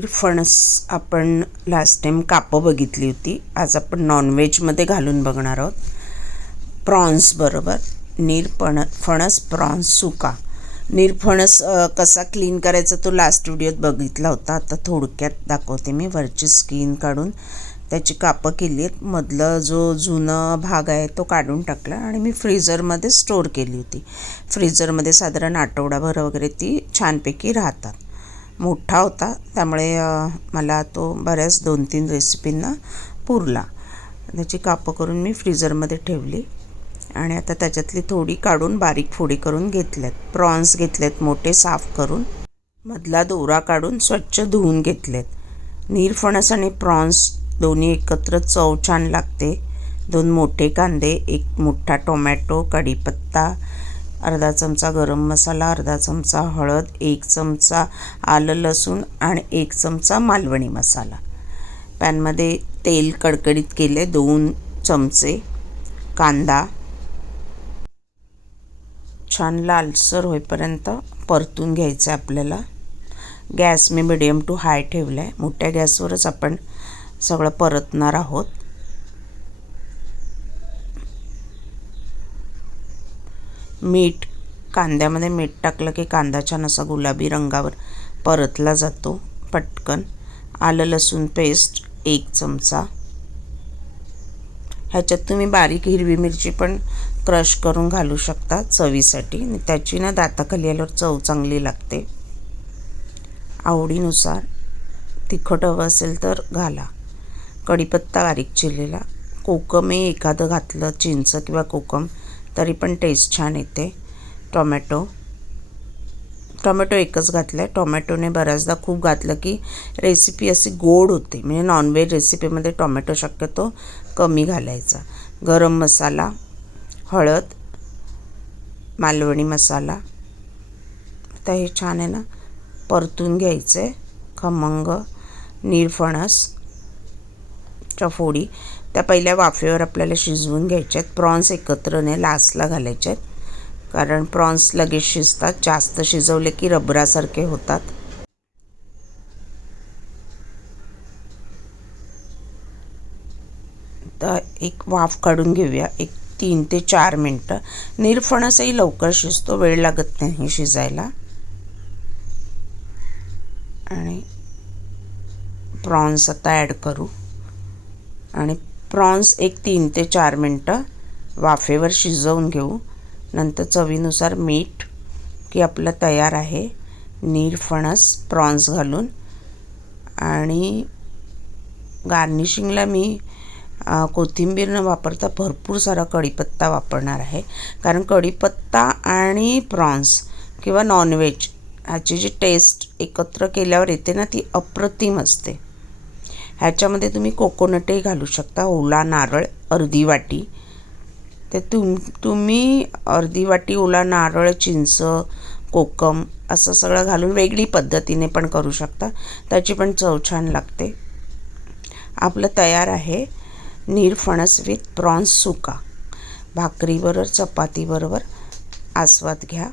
फणस आपण last time कापं बघितली होती. आज आपण नॉनव्हेजमध्ये घालून बघणार आहोत. प्रॉन्स बरोबर. निरफण फणस प्रॉन्स सुका. निरफणस कसा क्लीन करायचा तो लास्ट व्हिडिओत बघितला होता. आता थोडक्यात दाखवते मी. वरची स्किन काढून त्याची कापं केली आहेत. मधलं जो जुनं भाग आहे तो काढून टाकला आणि मी फ्रीझरमध्ये स्टोअर केली होती. फ्रीझरमध्ये साधारण आठवडाभर वगैरे ती छानपैकी राहतात. मोठा होता. त्यामुळे मला तो बऱ्याच दोन तीन रेसिपींना पुरला. त्याची कापं करून मी फ्रीजरमध्ये ठेवली. आणि आता त्याच्यातली थोडी काढून बारीक फोडी करून घेतल्यात. प्रॉन्स घेतलेत मोठे साफ करून. मधला दोरा काढून स्वच्छ धुवून घेतलेत. नीरफणस आणि प्रॉन्स दोन्ही एकत्र चव छान लागते. दोन मोठे कांदे एक मोठा टोमॅटो कढीपत्ता अर्धा चमचा गरम मसाला अर्धा चमचा हळद एक चमचा आलं लसूण आणि एक चमचा मालवणी मसाला. पॅनमध्ये तेल कडकडीत केले दोन चमचे कांदा. छान लालसर होईपर्यंत परतून घ्यायचं आहे आपल्याला. गॅस मी मिडियम टू हाय ठेवला आहे मोठ्या गॅसवरच आपण सगळं परतणार आहोत. मीठ कांद्यामध्ये मीठ टाकलं की कांदा छान असा गुलाबी रंगावर परतला जातो. पटकन. आलं लसूण पेस्ट एक चमचा. ह्याच्यात तुम्ही बारीक हिरवी मिरची पण क्रश करून घालू शकता चवीसाठी. आणि त्याची ना दाताखाली आल्यावर चव चांगली लागते. आवडीनुसार तिखट हवं असेल तर घाला. कढीपत्ता बारीक चिरलेला. कोकमही एखादं घातलं चिंच किंवा कोकम तरी पण टेस्ट छान येते. टोमॅटो टोमॅटो एकच घातलं आहे टोमॅटोने बऱ्याचदा खूप घातलं की रेसिपी अशी गोड होते. म्हणजे नॉनव्हेज रेसिपीमध्ये टोमॅटो शक्यतो कमी घालायचा. गरम मसाला हळद मालवणी मसाला. आता हे छान आहे ना परतून घ्यायचं. आहे खमंग निरफणस च्या फोडी त्या पहिल्या वाफेवर आपल्याला शिजवून घ्यायच्या आहेत प्रॉन्स एकत्र नाही लास्टला घालायचे आहेत कारण प्रॉन्स लगेच शिजतात. जास्त शिजवले की रबरासारखे होतात. तर एक वाफ काढून घेऊया. एक तीन ते चार मिनटं. निरफणसही लवकर शिजतो. वेळ लागत नाही शिजायला. आणि प्रॉन्स आता ॲड करू. आणि प्रॉन्स एक तीन ते चार मिनटं वाफेवर शिजवून घेऊ. नंतर चवीनुसार मीठ की आपलं तयार आहे नीरफणस प्रॉन्स घालून. आणि गार्निशिंगला मी कोथिंबीर न वापरता भरपूर सारा कढीपत्ता वापरणार आहे. कारण कढीपत्ता आणि प्रॉन्स किंवा नॉनव्हेज ह्याची जी टेस्ट एकत्र केल्यावर येते ना ती अप्रतिम असते. ह्याच्यामध्ये तुम्ही कोकोनटही घालू शकता ओला नारळ अर्धी वाटी. ते तुम तुम्ही अर्धी वाटी ओला नारळ चिंच कोकम असं सगळं घालून वेगळी पद्धतीने पण करू शकता. त्याची पण चव छान लागते. आपलं तयार आहे निरफणस विथ प्रॉन्स सुका. भाकरीबरोबर चपातीबरोबर आस्वाद घ्या.